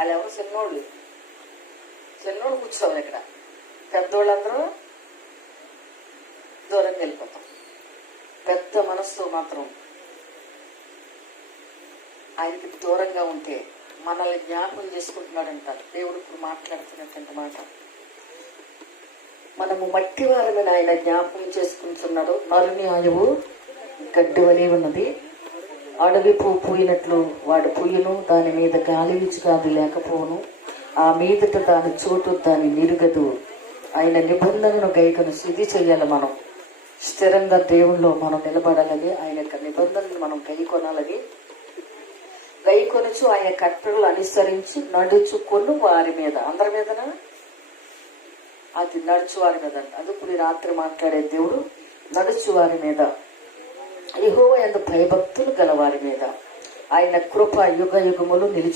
వాళ్ళు ఎవరు చిన్నోళ్ళు కూర్చోవాలి ఇక్కడ, పెద్దోళ్ళందరూ దూరంగా వెళ్ళిపోతాం. పెద్ద మనసుతో మాత్రం ఆయనకి దూరంగా ఉంటే మనల్ని జ్ఞాపకం చేసుకుంటున్నాడంటారు దేవుడు. ఇప్పుడు మాట్లాడుతున్నటువంటి మాట, మనము మట్టి వారమైన ఆయన జ్ఞాపకం చేసుకుంటున్నాడు. నరుని ఆయువు గడ్డి వలె ఉన్నది, అడవి పువ్వు పూయినట్లు వాడు పూయను, దాని మీద గాలి వీచు కాదు లేకపోను, ఆ మీదట దాని చోటు దాని నిరుగదు. ఆయన నిబంధనను గైకను శుద్ధి చేయాలి. మనం స్థిరంగా దేవుల్లో మనం నిలబడాలని, ఆయన యొక్క నిబంధనలు మనం గైకొనాలని, గైకొనచ్చు ఆయన కట్టడలు అనుసరించి నడుచుకొని వారి మీద, అందరి మీదనా అది నడుచు వారి మీద. అది ఇప్పుడు రాత్రి మాట్లాడే దేవుడు నడుచు వారి మీద, యెహోవా యందు భయభక్తులు గల వారి మీద ఆయన కృప యుగ యుగములు నిలిచి